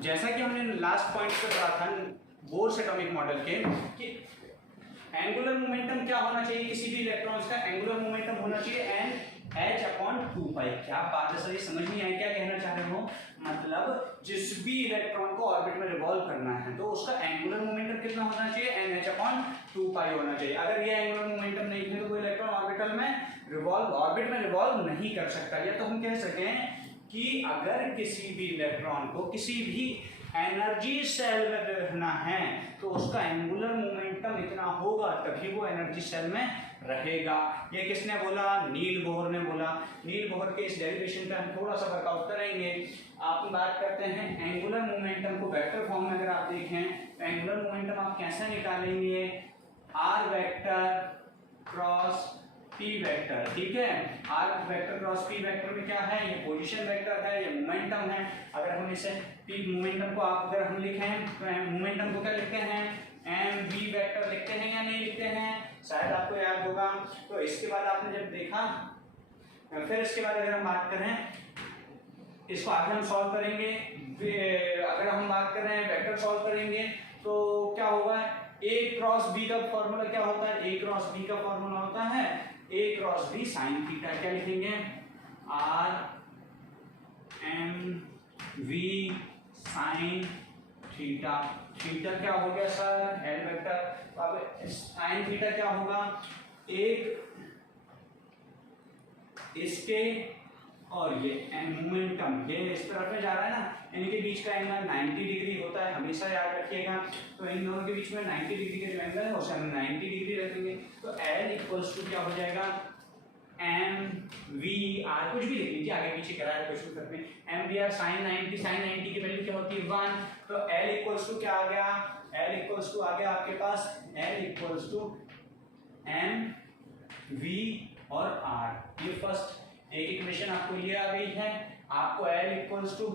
जैसा कि हमने लास्ट पॉइंट पे पढ़ा था बोर्स एटॉमिक मॉडल के कि एंगुलर मोमेंटम क्या होना चाहिए किसी भी इलेक्ट्रॉन्स का, एंगुलर मोमेंटम होना चाहिए एन एच अपॉन 2 पाई। क्या बात है सर, ये समझ नहीं आया क्या कहना चाह रहे हो? मतलब जिस भी इलेक्ट्रॉन को ऑर्बिट में रिवॉल्व करना है तो उसका एंगुलर मोमेंटम कितना होना चाहिए? एन एच अपॉन 2 पाई होना चाहिए। अगर ये एंगुलर मोमेंटम नहीं है तो कोई इलेक्ट्रॉन ऑर्बिट में रिवॉल्व नहीं कर सकता। या तो हम कह सकें कि अगर किसी भी इलेक्ट्रॉन को किसी भी एनर्जी सेल में रहना है तो उसका एंगुलर मोमेंटम इतना होगा तभी वो एनर्जी सेल में रहेगा। ये किसने बोला? नील बोहर ने बोला। नील बोहर के इस डेरिवेशन पे हम थोड़ा सा वर्कआउट करेंगे। आप बात करते हैं एंगुलर मोमेंटम को वेक्टर फॉर्म में अगर आप देखें तो एंगुलर मोमेंटम आप कैसे निकालेंगे? R vector cross P vector, ठीक है। R vector cross P vector में क्या है? ये पोजीशन वेक्टर है, ये मोमेंटम है। अगर हम इसे पी मोमेंटम को आप अगर हम लिखें तो मोमेंटम को क्या लिखते हैं? एम वी वेक्टर लिखते हैं या नहीं लिखते हैं? शायद आपको याद होगा। तो इसके बाद आपने जब देखा, फिर इसके बाद अगर हम बात करें इसको आगे हम सॉल्व करेंगे। अगर हम बात कर रहे हैं वेक्टर सॉल्व करेंगे तो क्या होगा? ए क्रॉस बी का फॉर्मूला क्या होता है? ए क्रॉस बी का फॉर्मूला होता है A cross B sine theta. क्या लिखेंगे? R M V sine theta. Theta क्या हो गया सर? L vector. अब साइन थीटा क्या होगा? एक इसके और ये मोमेंटम ये इस तरफ में जा रहा है ना, इनके बीच का एंगल 90 डिग्री होता है, हमेशा याद रखिएगा। तो इन दोनों के बीच में 90 डिग्री का जो एंगल है उसे हम 90 डिग्री रखेंगे। तो L इक्वल्स टू क्या हो जाएगा? एम वी आर, कुछ भी लिख लीजिए, आगे पीछे कराया क्वेश्चन करते हैं। M V R sine 90, sine 90 की वैल्यू क्या होती है? 1। तो L इक्वल्स टू क्या आ गया? L इक्वल्स टू आ गया आपके पास L equals to M V और आर। ये फर्स्ट एक इक्वेशन आपको ये आ गई है। आपको L equals to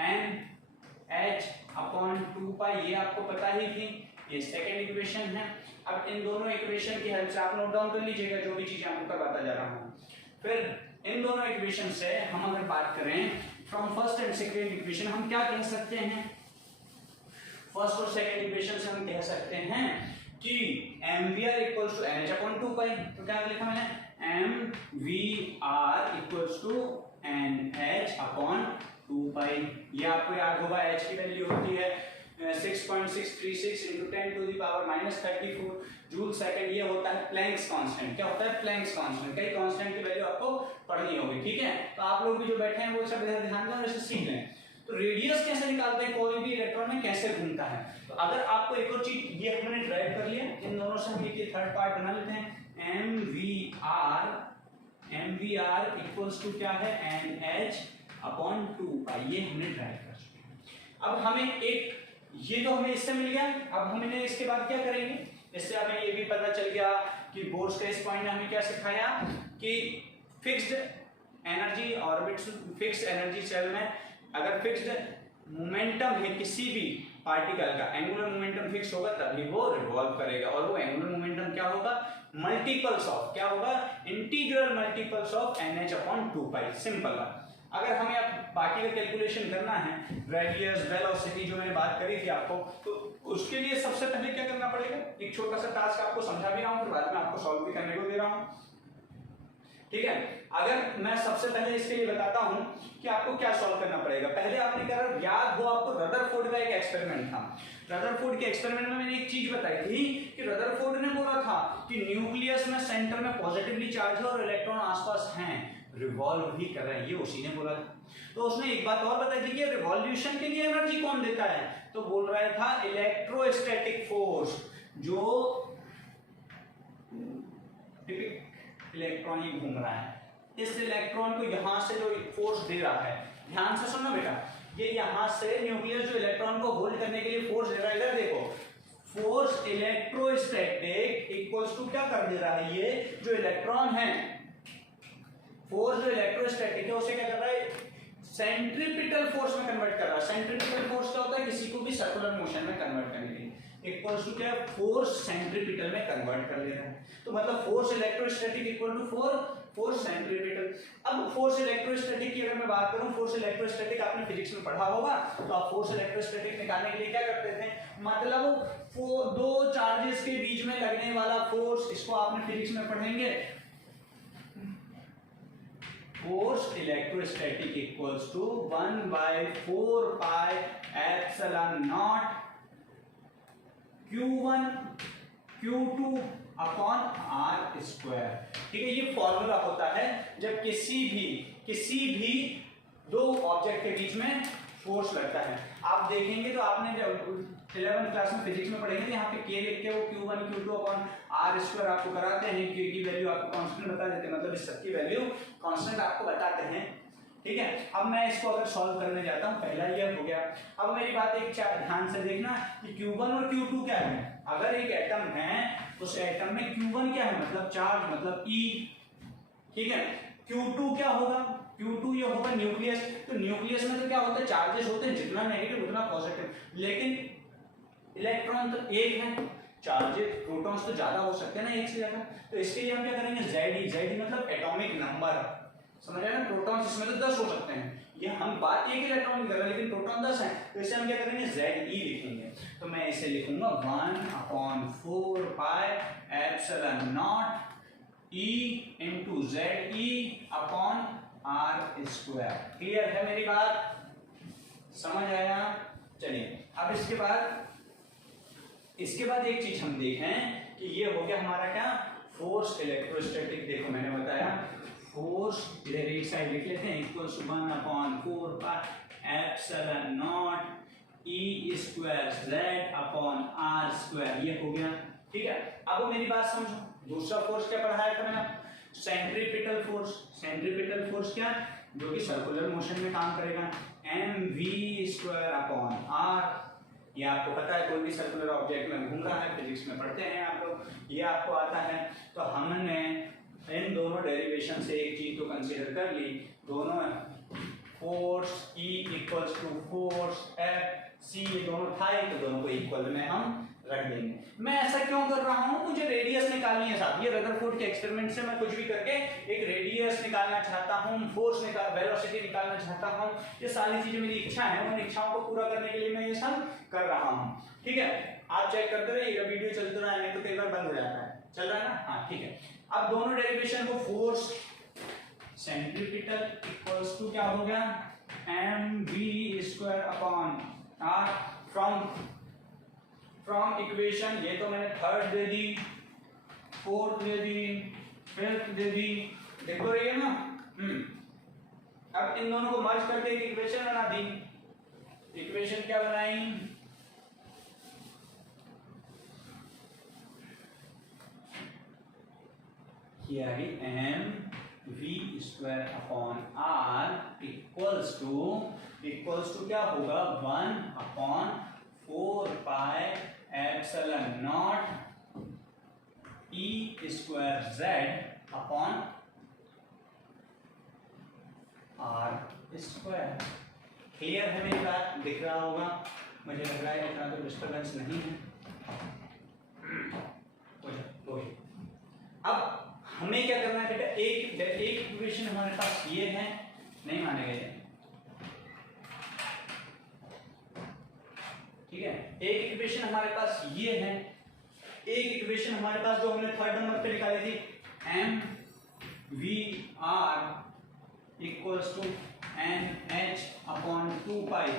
N H upon 2 pi ये आपको पता ही थी। ये सेकेंड इक्वेशन है। अब इन दोनों इक्वेशन की हेल्प से आप नोट डाउन कर लीजिएगा जो भी चीजें आपको करवाता जा रहा हूँ। फिर इन दोनों इक्वेशन से हम अगर बात करें from first and second equation हम क्या कह सकते हैं? फर्स्ट और सेकेंड इक्वेशन से हम कह सकते हैं कि M V R equals to N H upon 2 pi. तो क्या लिखा मैंने? M V R equals to N H upon 2 pi. ये आपको याद होगा h की वैल्यू होती है 6.636 into 10 to the power -34 joule second. ये होता है प्लैंक्स कांस्टेंट। क्या होता है? Planck's constant. कई कांस्टेंट की वैल्यू आपको पढ़नी होगी, ठीक है। तो आप लोग भी जो बैठे हैं वो सब इधर ध्यान दें और इसे सीख लें। तो रेडियस कैसे निकालते हैं? कोई भी इलेक्ट्रॉन में कैसे घूमता है? तो अगर आपको एक और चीज ये हमने ड्राइव कर लिया, इन दोनों से हम ये थर्ड पार्ट बना लेते हैं। M V R equals to क्या है? N H upon 2 pi. ये हमने ड्राइव कर चुके हैं। अब हमें एक ये तो हमें इससे मिल गया। अब हम इसके बाद क्या करेंगे? इससे हमें ये भी पता चल गया कि बोर्स का इस पॉइंट ने हमें क्या सिखाया कि fixed energy orbit, fixed energy shell में अगर फिक्स्ड मोमेंटम है किसी भी पार्टिकल का, एंगुलर मोमेंटम फिक्स होगा तभी वो रिवॉल्व करेगा। और वो एंगुलर मोमेंटम क्या होगा? मल्टीपल्स ऑफ क्या होगा? Integral multiples of N H upon 2 pi. Simple बात। अगर हमें अब बाकी का कैलकुलेशन करना है, रेडियस, वेलोसिटी जो मैंने बात करी थी आपको, तो उसके लिए सबसे पहले क्या करना पड़ेगा? एक छोटा सा टास्क आपको समझा भी रहा हूं, फिर बाद में आपको सॉल्व भी करने को दे रहा हूं, ठीक है। अगर मैं सबसे पहले इसके लिए बताता हूं कि आपको क्या सॉल्व करना पड़ेगा। पहले आपने करा, याद हो आपको रदरफोर्ड का एक एक्सपेरिमेंट था। रदरफोर्ड के एक्सपेरिमेंट में मैंने एक चीज बताई थी कि रदरफोर्ड ने बोला था कि न्यूक्लियस में सेंटर में पॉजिटिवली चार्ज है और इलेक्ट्रॉन आसपास हैं, रिवॉल्व भी कर रहे हैं। ये उसी ने बोला था। तो उसने एक बात और बताई थी कि रिवॉल्यूशन के लिए एनर्जी कौन देता है? तो बोल रहा था इलेक्ट्रोस्टैटिक फोर्स, जो इलेक्ट्रॉन ही घूम रहा है, इस इलेक्ट्रॉन को यहां से जो फोर्स दे रहा है, ध्यान से सुनो बेटा, ये यहां से न्यूक्लियस जो इलेक्ट्रॉन को होल्ड करने के लिए फोर्स दे रहा है, इधर देखो, फोर्स इलेक्ट्रोस्टैटिक इक्वल्स टू क्या कर दे रहा है? ये जो इलेक्ट्रॉन है, फोर्स जो इलेक्ट्रोस्टैटिक है उसे क्या कर रहा है? सेंट्रीपिटल फोर्स में कन्वर्ट कर रहा है। सेंट्रीपिटल फोर्स क्या होता है? किसी को भी सर्कुलर मोशन में कन्वर्ट करने के लिए। इक्वल्स टू क्या है, फोर्स सेंट्रीपिटल में कन्वर्ट कर ले रहा है। तो मतलब force electrostatic equal to force centripetal. अब फोर्स इलेक्ट्रोस्टैटिक की अगर मैं बात करूं, फोर्स इलेक्ट्रोस्टैटिक आपने फिजिक्स में पढ़ा होगा, तो आप फोर्स इलेक्ट्रोस्टैटिक निकालने के लिए क्या करते थे, मतलब दो चार्जेस के बीच में लगने वाला फोर्स, इसको आपने फिजिक्स में पढ़ेंगे, force electrostatic equals to 1/4 pi epsilon naught Q1 Q2 upon R square. ठीक है, ये फॉर्मूला होता है जब किसी भी दो ऑब्जेक्ट के बीच में फोर्स लगता है। आप देखेंगे तो आपने जब 11th क्लास में फिजिक्स में पढ़ेंगे तो यहाँ पे के लिख के वो Q1 Q2 upon R square आपको कराते हैं, Q की वैल्यू आपको कांस्टेंट बता देते हैं, मतलब इस सब की वैल्यू कांस्टेंट आपको बताते हैं। ठीक है, अब मैं इसको अगर सॉल्व करने जाता हूँ, पहला ये हो गया। अब मेरी बात एक ध्यान से देखना कि Q1 और Q2 क्या है। अगर एक एटम है तो उस एटम में Q1 क्या है, मतलब चार्ज, मतलब E। ठीक है, Q2 क्या होगा, Q2 ये होगा न्यूक्लियस। तो न्यूक्लियस में तो क्या होता है, चार्जेस होते हैं, जितना नेगेटिव उतना पॉजिटिव, लेकिन इलेक्ट्रॉन तो एक है, चार्जेस प्रोटॉन्स तो ज्यादा हो सकते हैं ना, एक से ज्यादा। तो इसके लिए हम क्या करेंगे, Ze मतलब एटॉमिक नंबर, समझ रहे हैं ना, प्रोटॉन्स इसमें तो 10 हो सकते हैं, ये हम बात एक इलेक्ट्रॉन की कर रहे हैं, लेकिन प्रोटॉन 10 हैं, तो इसे हम क्या करेंगे, Ze लिखेंगे। तो मैं इसे लिखूंगा 1/4 pi epsilon naught E into Ze upon R square. Clear है मेरी बात, समझ आया। चलिए अब इसके बाद एक चीज हम देखें कि ये हो गया हमारा क्या, फोर्स इलेक्ट्रोस्टैटिक। देखो मैंने बताया फोर्स, इधर एक साइड लिख लेते हैं, equals to 1/4 pi epsilon naught E square Z upon R square, ये हो गया। ठीक है, अब मेरी बात समझो, दूसरा फोर्स क्या पढ़ाया था मैंने, सेंट्रीपिटल फोर्स। सेंट्रीपिटल फोर्स क्या, जो कि सर्कुलर मोशन में काम करेगा, mv² अपॉन आर। ये आपको पता है, कोई भी सर्कुलर ऑब्जेक्ट में घूम रहा है, फिजिक्स में पढ़ते हैं आप लोग, ये आपको आता है। तो हमने इन दोनों डेरिवेशन से एक चीज तो कंसीडर कर ली, दोनों force E equals to force F C, ये दोनों था, तो दोनों को इक्वल में हम रख देंगे। मैं ऐसा क्यों कर रहा हूं, मुझे रेडियस निकालनी है साहब। ये रदरफोर्ड के एक्सपेरिमेंट से मैं कुछ भी करके एक रेडियस निकालना चाहता हूं, फोर्स वेलोसिटी निकालना चाहता हूं, ये सारी चीजें मेरी इच्छा है, उन इच्छाओं को पूरा करने के लिए मैं ये सब कर रहा हूं। ठीक है, आप चेक करते रहिएगा, वीडियो चलते रहा है, नहीं तो कई बार बंद हो जाता है, चल रहा है ना, हाँ ठीक है। अब दोनों डेरिवेशन को, फोर्स सेंट्रीपिटल इक्वल्स टू क्या हो गया, mv² upon are. From equation, ये तो मैंने थर्ड दे दी, फोर्थ दे दी, फिफ्थ दे दी, देखो रही है ना। अब इन दोनों को मर्ज करके एक इक्वेशन बना दी। इक्वेशन क्या बनाई, here mv² upon R equals to क्या होगा, 1/4 pi epsilon naught E square Z upon R square. Clear है मेरी बात, दिख रहा होगा, मुझे लग रहा है इतना तो डिस्टर्बेंस नहीं है। अब हमें क्या करना है बेटा, एक इक्वेशन हमारे पास ये है, नहीं मानेंगे, ठीक है, एक इक्वेशन हमारे पास ये है, एक इक्वेशन हमारे पास जो हमने थर्ड नंबर पे निकाली थी, mvr equals to nh upon 2 pi.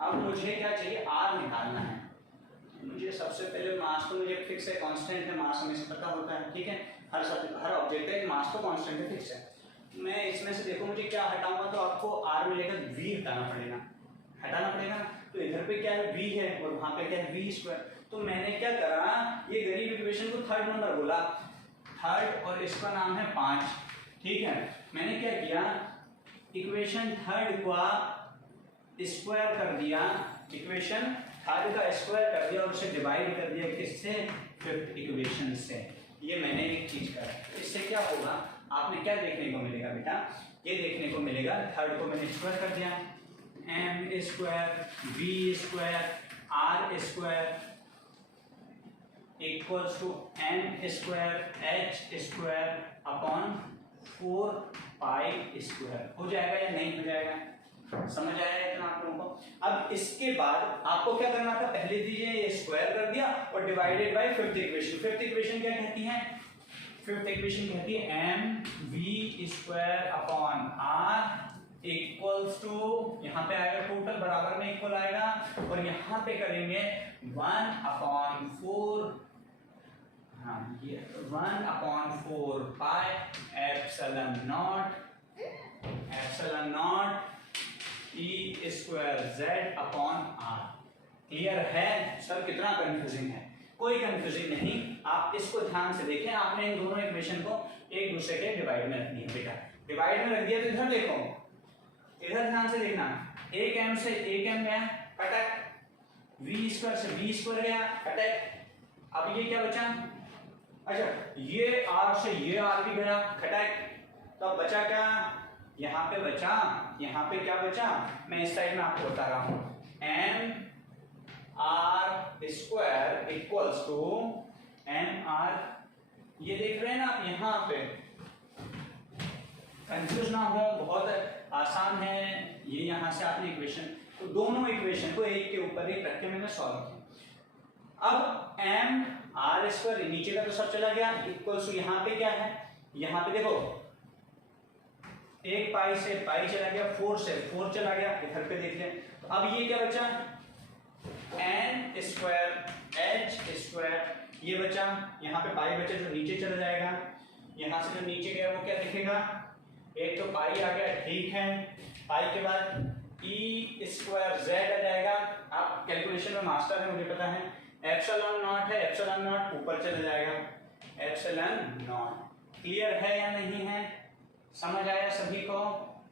अब मुझे क्या चाहिए, r निकालना है। मुझे सबसे पहले मास तो मुझे फिक्स है, कांस्टेंट है, मास हमें से पता होता है, ठीक है, हर ऑब्जेक्ट का एक मास तो कांस्टेंट है, फिक्स है। मैं इसमें से देखो मुझे क्या हटाऊंगा, तो आपको r मिलेगा, v हटाना पड़ेगा ना। तो इधर पे क्या है, v है, और वहां पे क्या है, v²। तो मैंने क्या करा, ये गरीब इक्वेशन को थर्ड नंबर बोला, थर्ड, और इसका नाम है 5। ठीक है, मैंने क्या किया, इक्वेशन थर्ड का स्क्वायर कर दिया, इक्वेशन थर्ड का स्क्वायर कर दिया, और उसे डिवाइड कर दिया किससे, फिफ्थ इक्वेशन से। ये मैंने एक चीज करा, इससे क्या होगा, आपने क्या देखने को मिलेगा बेटा, ये देखने को मिलेगा, थर्ड को मैंने स्क्वायर कर दिया, m² v² R square equals to N square H square upon 4 pi square हो जाएगा या नहीं हो जाएगा? समझ आया इतना आप लोगों को? अब इसके बाद आपको क्या करना था, पहले दीजिए ये स्क्वायर कर दिया और divided by fifth equation. Fifth equation क्या कहती है? फिफ्थ इक्वेशन कहती है M V square upon R equals to, यहाँ पे आएगा टोटल बराबर में इक्वल आएगा और यहाँ पे करेंगे 1/4, हाँ ये 1/4 pi epsilon naught E square Z upon R. Clear है सर? कितना कंफ्यूजिंग है? कोई कंफ्यूजिंग नहीं, आप इसको ध्यान से देखें। आपने इन दोनों इक्वेशन को एक दूसरे के डिवाइड में रख दिया बेटा, डिवाइड में रख दिया तो इधर देखो, इधर ध्यान से देखना, एक एम से एक एम गया कटक, वी स्क्वायर से वी स्क्वायर गया कटक। अब ये क्या बचा? अच्छा ये आर से ये आर भी गया खटक, तो अब बचा क्या? यहाँ पे बचा, यहाँ पे क्या बचा? मैं इस साइड में आपको बता रहा हूं, M R square equals to M R, ये देख रहे हैं ना आप? यहाँ पे कंफ्यूज ना हो, बहुत आसान है ये। यहाँ से आपने इक्वेशन, तो दोनों इक्वेशन को एक के ऊपर एक रख के मैंने सॉल्व किया। अब एम आर स्क्वायर नीचे का तो सब चला गया, इक्वल्स टू यहाँ पे क्या है? यहाँ पे देखो एक पाई से पाई चला गया, 4 से 4 चला गया, इधर पे देख लें। तो अब ये क्या बचा? एन स्क्वायर एच स्क्वायर, ये बचा, यहाँ पे पाई बचा जो नीचे चला जाएगा, यहाँ से जो नीचे गया वो क्या दिखेगा? एक तो पाई आ गया, ठीक है। पाई के बाद ई स्क्वायर जेड आ जाएगा। आप कैलकुलेशन में मास्टर है मुझे पता है। एप्सिलॉन नॉट है, एप्सिलॉन नॉट ऊपर चला जाएगा, एप्सिलॉन नॉट। क्लियर है या नहीं है? समझ आया सभी को?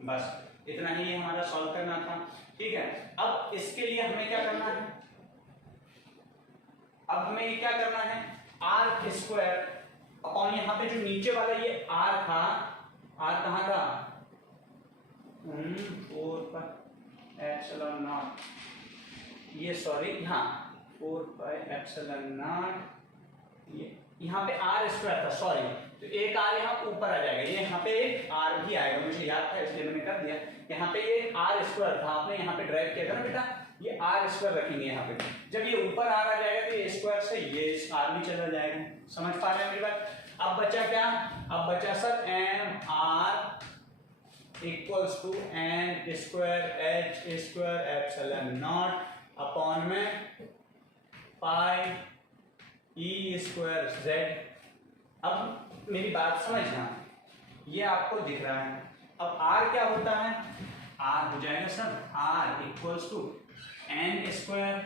बस इतना ही हमारा सॉल्व करना था, ठीक है। अब इसके लिए हमें क्या करना है? अब हमें क्या करना है? आर स्क्वायर अपॉन यहाँ पे जो नीचे वाला ये आर था, आर कहाँ था? 4 पाई एप्सिलॉन नॉट, ये सॉरी हाँ 4 पाई एप्सिलॉन नॉट, ये यहाँ पे आर स्क्वायर था, सॉरी, तो एक आर यहाँ ऊपर आ जाएगा, ये यहाँ पे एक आर भी आएगा, मुझे याद था इसलिए मैंने कर दिया। यहाँ पे ये आर स्क्वायर था, आपने यहाँ पे ड्राइव किया था ना बेटा, ये आर स्क्वायर रखेंगे यहाँ पे। जब ये ऊपर आर आ जाएगा तो ये स्क्वायर से ये आर भी चला जाएगा। समझ पा रहे हैं मेरी बात? अब बचा क्या? अब बचा sir M R equals to N square H square epsilon naught upon में पाई ई स्क्वायर जेड। अब मेरी बात समझना, ये आपको दिख रहा है। अब आर क्या होता है? आर हो जाएगा sir R equals to N square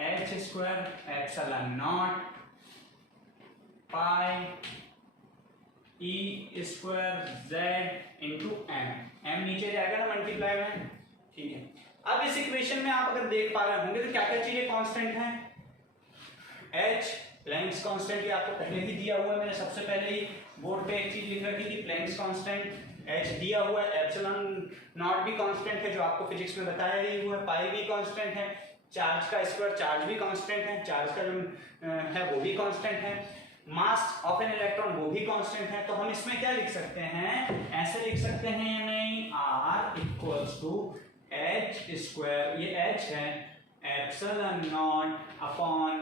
H square epsilon naught pi E square Z into M. M नीचे जाएगा ना मल्टीप्लाई में, ठीक है। अब इस इक्वेशन में आप अगर देख पा रहे होंगे तो क्या क्या चीजें कांस्टेंट हैं? एच प्लैंक्स कांस्टेंट, ये आपको पहले ही दिया हुआ है, मैंने सबसे पहले ही बोर्ड पे एक चीज लिख रखी थी, प्लैंक्स कांस्टेंट। एच दिया हुआ है, एप्सिलॉन नॉट भी कांस्टेंट है जो आपको फिजिक्स में बताया ही हुआ है, पाई भी कांस्टेंट है, चार्ज का स्क्वायर चार्ज भी कांस्टेंट है, चार्ज का जो है वो भी कांस्टेंट है, मास ऑफ एन इलेक्ट्रॉन वो भी कांस्टेंट है। तो हम इसमें क्या लिख सकते हैं? ऐसे लिख सकते हैं या नहीं? R equals to H square, ये एच है, epsilon naught upon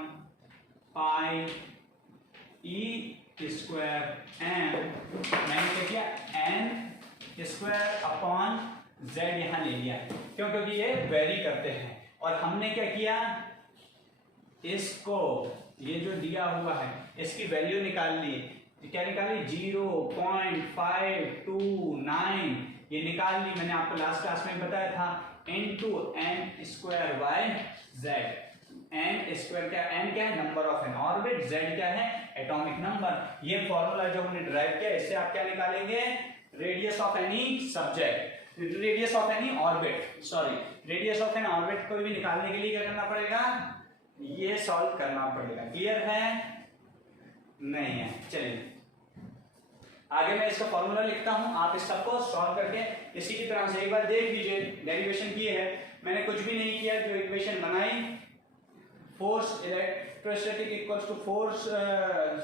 pi E square M, मैंने क्या किया? एन स्क्वायर अपॉन जेड यहाँ ले लिया, क्यों? क्योंकि ये वेरी करते हैं। और हमने क्या किया? इसको ये जो दिया हुआ है इसकी वैल्यू निकाल ली। क्या निकाली? 0.529 ये निकाल ली, मैंने आपको लास्ट क्लास में बताया था, into N square by Z. N square क्या? एन क्या है? Number of N orbit, Z क्या है? Atomic number. ये फॉर्मूला जो हमने ड्राइव किया, इससे आप क्या निकालेंगे? Radius of any subject, radius of any orbit, sorry radius of N orbit को भी निकालने के लिए क्या करना पड़ेगा? ये सॉल्व करना पड़ेगा। क्लियर है? नहीं है? चलिए आगे मैं इसका फॉर्मूला लिखता हूं, आप इस सबको सॉल्व करके इसी की तरह से एक बार देख लीजिए। डेरिवेशन की है मैंने, कुछ भी नहीं किया, जो इक्वेशन बनाई force electrostatic equals to force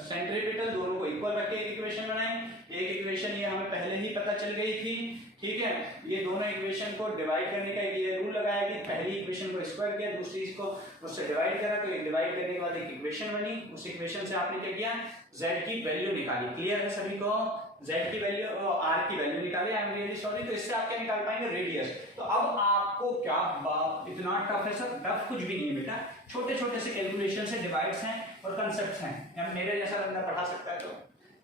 centripetal, दोनों को इक्वल रख के एक इक्वेशन बनाएं। एक इक्वेशन ये हमें पहले ही पता चल गई थी, ठीक है। ये दोनों इक्वेशन को डिवाइड करने का ये रूल लगाया कि पहली इक्वेशन को स्क्वायर किया, दूसरी इसको उससे डिवाइड करा, तो एक डिवाइड करने के बाद एक इक्वेशन बनी। उस इक्वेशन से आपने क्या किया, z की वैल्यू निकाली। क्लियर है सभी को, z की वैल्यू और r की वैल्यू निकाली। I am really sorry. तो इससे आप क्या निकाल पाएंगे, रेडियस। तो अब आपको क्या इतना टफ है सर? टफ कुछ भी नहीं है बेटा, छोटे छोटे से कैलकुलेशन से डिवाइड्स हैं और कंसेप्ट्स हैं। या मेरे जैसा बंदा पढ़ा सकता है तो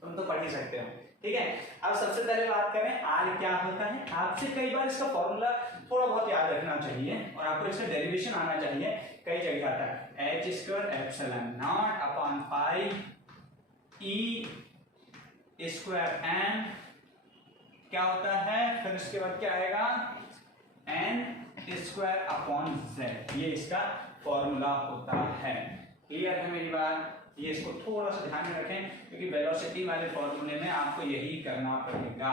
तुम तो पढ़ ही सकते हो, ठीक है। अब सबसे पहले बात करें r क्या होता है। आपसे कई बार इसका फॉर्मूला थोड़ा बहुत याद रखना चाहिए और आपको इसका डेरिवेशन आना चाहिए। कई जगह आता है h square epsilon naught upon पाई e स्क्वायर n क्या होता है, फिर इसके बाद क्या आएगा, n स्क्वायर अपॉन z। ये इसका फॉर्मूला होता है। क्लियर है मेरी बात? ये इसको थोड़ा सा ध्यान में रखें क्योंकि वेलोसिटी वाले फॉर्मूले में आपको यही करना पड़ेगा।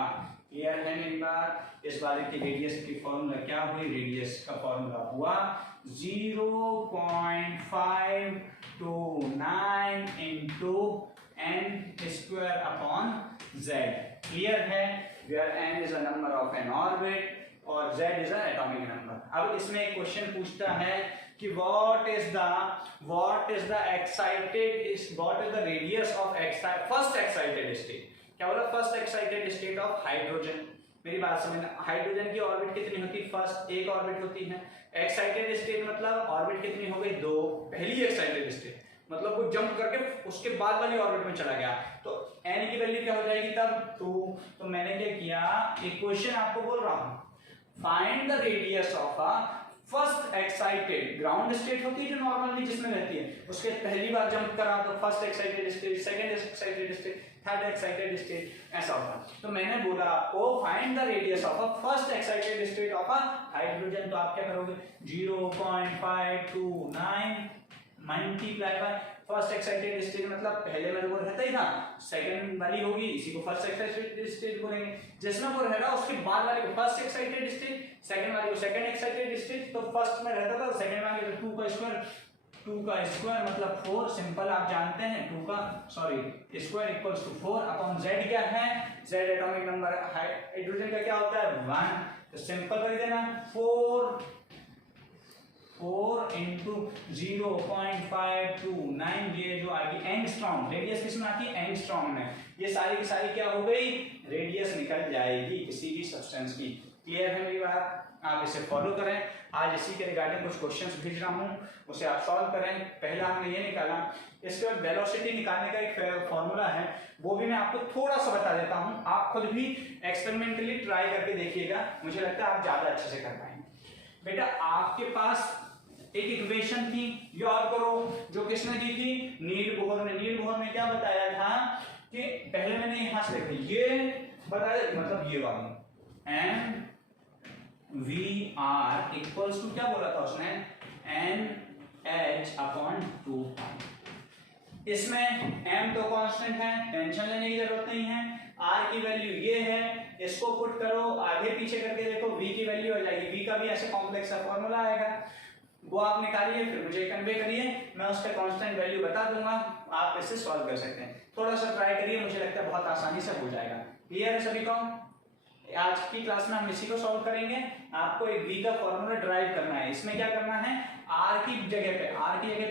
क्लियर है मेरी बात? इस बार की रेडियस की फॉर्मूला क्या हुई, रेडियस का फॉर्मूला हुआ 0.529 into n square upon z। Clear है? Where n is a number of N orbit और z is a atomic number. अब इसमें एक क्वेश्चन पूछता है कि what is the radius of first excited state। क्या बोला, first excited state of hydrogen. मेरी बात समझना, हाइड्रोजन की ऑर्बिट कितनी होती है, फर्स्ट एक ऑर्बिट होती है। एक्साइटेड स्टेट मतलब ऑर्बिट कितनी हो गई, दो। पहली एक्साइटेड स्टेट मतलब वो जंप करके उसके बाद वाली ऑर्बिट में चला गया, तो n की वैल्यू क्या हो जाएगी तब 2। तो मैंने क्या किया, एक क्वेश्चन आपको बोल रहा हूं, find the radius of a first excited ground state होती है जो नॉर्मली जिसमें रहती है, उसके पहली बार जंप करा तो first excited state, second excited state, third excited state, ऐसा होता। तो मैंने बोला आपको find the radius of a first excited state of a hydrogen. तो आप क्या करोगे, 0.529 multiply by first excited state मतलब पहले में वो रहता ही था, सेकंड वाली होगी, इसी को फर्स्ट एक्साइटेड स्टेट बोलेंगे। जिसमें वो रहता उसके बाद वाले को फर्स्ट एक्साइटेड स्टेट, सेकंड वाले को सेकंड एक्साइटेड स्टेट। तो फर्स्ट में रहता था, सेकंड वाले को 2 का स्क्वायर मतलब 4। सिंपल आप जानते हैं 2 का sorry square equals to 4 upon z क्या है, z एटॉमिक नंबर हाइड्रोजन का क्या होता है 1। तो सिंपल कर देना 4 इंटू 0.529, ये जो आएगी एंगस्ट्रॉम। रेडियस किसमें आती है, एंगस्ट्रॉम में। ये सारी की सारी क्या हो गई, रेडियस निकल जाएगी किसी भी सब्सटेंस की। क्लियर है मेरी बात? आप इसे फॉलो करें। आज इसी के रिगार्डिंग कुछ क्वेश्चंस भेज रहा हूं, उसे आप सॉल्व करें। पहला हमने ये निकाला, इसके बाद वेलोसिटी निकालने का एक फॉर्मूला है, वो भी मैं आपको थोड़ा सा बता देता हूं। आप खुद भी एक्सपेरिमेंटली ट्राई करके देखिएगा, मुझे लगता है आप ज्यादा अच्छे से कर पाएंगे। बेटा आपके पास एक इक्वेशन थी, याद करो, जो किसने दी थी, नील बोहर ने। नील बोहर ने क्या बताया था कि पहले मैंने यहां से देखा ये बताया, मतलब ये वाली mvr इक्वल्स टू क्या बोला था उसने, NH/2। इसमें m तो कांस्टेंट है, टेंशन लेने की जरूरत नहीं है। r की वैल्यू ये है, इसको पुट करो, आगे पीछे करके देखो, v की वैल्यू हो जाएगी। v का भी ऐसे कॉम्प्लेक्स सा फॉर्मूला आएगा, वो आप निकालिए, फिर मुझे कन्वे करिए, मैं उसका कांस्टेंट वैल्यू बता दूंगा, आप इसे सॉल्व कर सकते हैं। थोड़ा सा ट्राई करिए, मुझे लगता है बहुत आसानी से हो जाएगा। क्लियर है सभी को? आज की क्लास में हम इसी को सॉल्व करेंगे। आपको एक v का फॉर्मूला ड्राइव करना है। इसमें क्या करना है, r की जगह पे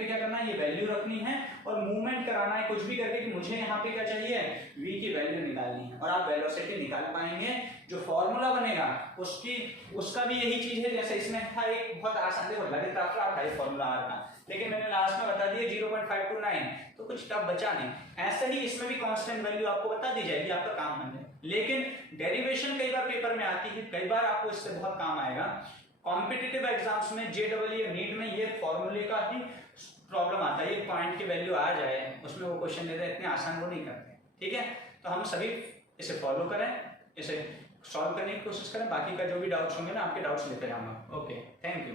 क्या करना है, ये वैल्यू रखनी है और मूवमेंट कराना है कुछ भी करके कि मुझे यहाँ पे क्या चाहिए, v की वैल्यू निकालनी है, और आप वेलोसिटी निकाल पाएंगे। जो फॉर्मूला बनेगा उसका भी यही चीज है, जैसे इसमें था एक बहुत आसान, देखो लगता था फॉर्मूला r का, लेकिन मैंने लास्ट में बता दिया 0.529, तो कुछ टफ बचा नहीं। ऐसे ही इसमें भी कांस्टेंट वैल्यू आपको बता दी जाएगी, आपका काम बन जाए। लेकिन डेरिवेशन कई बार पेपर में आती है, कई बार आपको इससे बहुत काम आएगा। कॉम्पिटिटिव एग्जाम्स में JEE नीट में ये फॉर्मूले का ही प्रॉब्लम आता है, ये पॉइंट की वैल्यू आ जाए उसमें वो क्वेश्चन देते हैं, इतने आसान वो नहीं करते। ठीक है, तो हम सभी इसे फॉलो करें, इसे सॉल्व करने की कोशिश करें। बाकी का जो भी डाउट्स होंगे ना, आपके डाउट्स लेते रहूंगा। Okay, thank you.